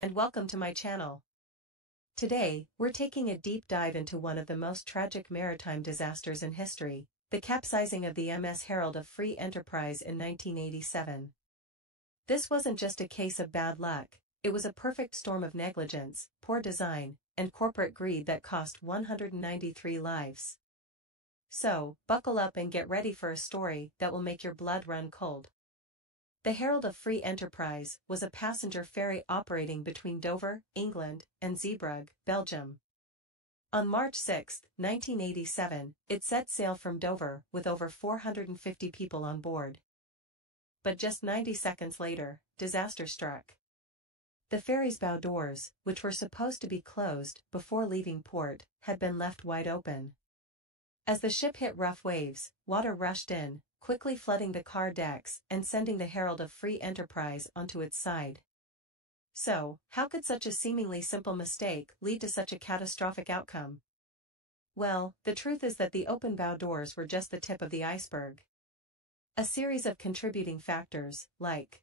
and welcome to my channel. Today, we're taking a deep dive into one of the most tragic maritime disasters in history, the capsizing of the MS Herald of Free Enterprise in 1987. This wasn't just a case of bad luck, it was a perfect storm of negligence, poor design, and corporate greed that cost 193 lives. So, buckle up and get ready for a story that will make your blood run cold. The Herald of Free Enterprise was a passenger ferry operating between Dover, England, and Zeebrugge, Belgium. On March 6, 1987, it set sail from Dover with over 450 people on board. But just 90 seconds later, disaster struck. The ferry's bow doors, which were supposed to be closed before leaving port, had been left wide open. As the ship hit rough waves, water rushed in, quickly flooding the car decks and sending the Herald of Free Enterprise onto its side. So, how could such a seemingly simple mistake lead to such a catastrophic outcome? Well, the truth is that the open bow doors were just the tip of the iceberg. A series of contributing factors, like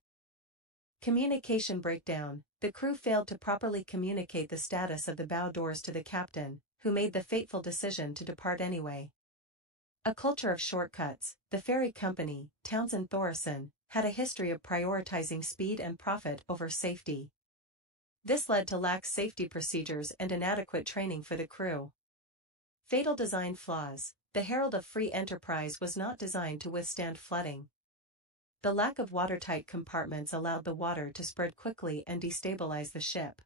communication breakdown. The crew failed to properly communicate the status of the bow doors to the captain, who made the fateful decision to depart anyway. A culture of shortcuts. The ferry company, Townsend Thoresen, had a history of prioritizing speed and profit over safety. This led to lax safety procedures and inadequate training for the crew. Fatal design flaws. The Herald of Free Enterprise was not designed to withstand flooding. The lack of watertight compartments allowed the water to spread quickly and destabilize the ship.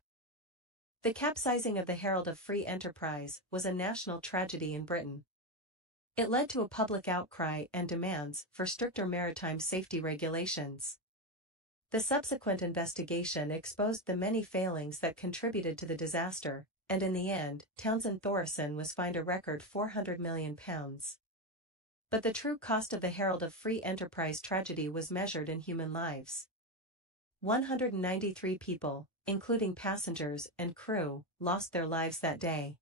The capsizing of the Herald of Free Enterprise was a national tragedy in Britain. It led to a public outcry and demands for stricter maritime safety regulations. The subsequent investigation exposed the many failings that contributed to the disaster, and in the end, Townsend Thoresen was fined a record £400 million. But the true cost of the Herald of Free Enterprise tragedy was measured in human lives. 193 people, including passengers and crew, lost their lives that day.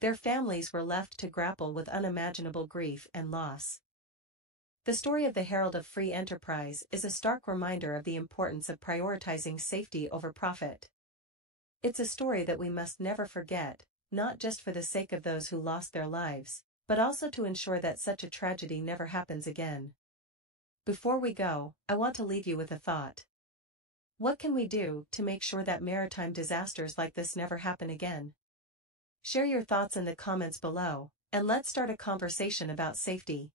Their families were left to grapple with unimaginable grief and loss. The story of the Herald of Free Enterprise is a stark reminder of the importance of prioritizing safety over profit. It's a story that we must never forget, not just for the sake of those who lost their lives, but also to ensure that such a tragedy never happens again. Before we go, I want to leave you with a thought. What can we do to make sure that maritime disasters like this never happen again? Share your thoughts in the comments below, and let's start a conversation about safety.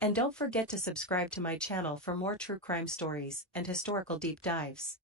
And don't forget to subscribe to my channel for more true crime stories and historical deep dives.